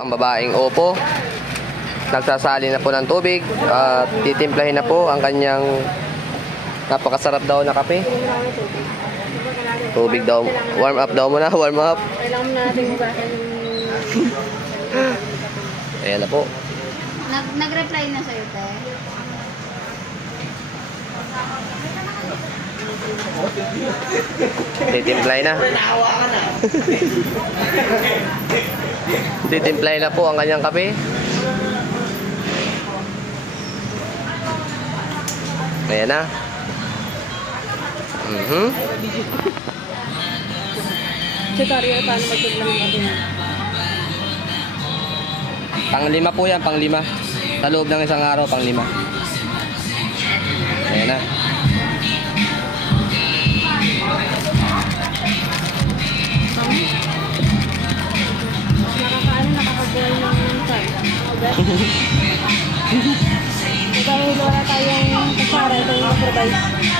Ang babaeng opo, nagsasali na po ng tubig at titimplahin na po ang kanyang napakasarap daw na kape. Tubig daw. Warm up daw muna, warm up. Kailangan mo natin hugasan yung... Ayan na po. Nag-reply na sa'yo, te. Titimplay na. Titimplay na po ang kanyang kape. Ayan na. Tutorial paano magtuglang natin. Pang-5 po yan, pang-5. Sa loob ng isang araw, pang-5. Ayan na. Nakakabuhay ng time. Dahil wala tayong kasara, ito yung improvise.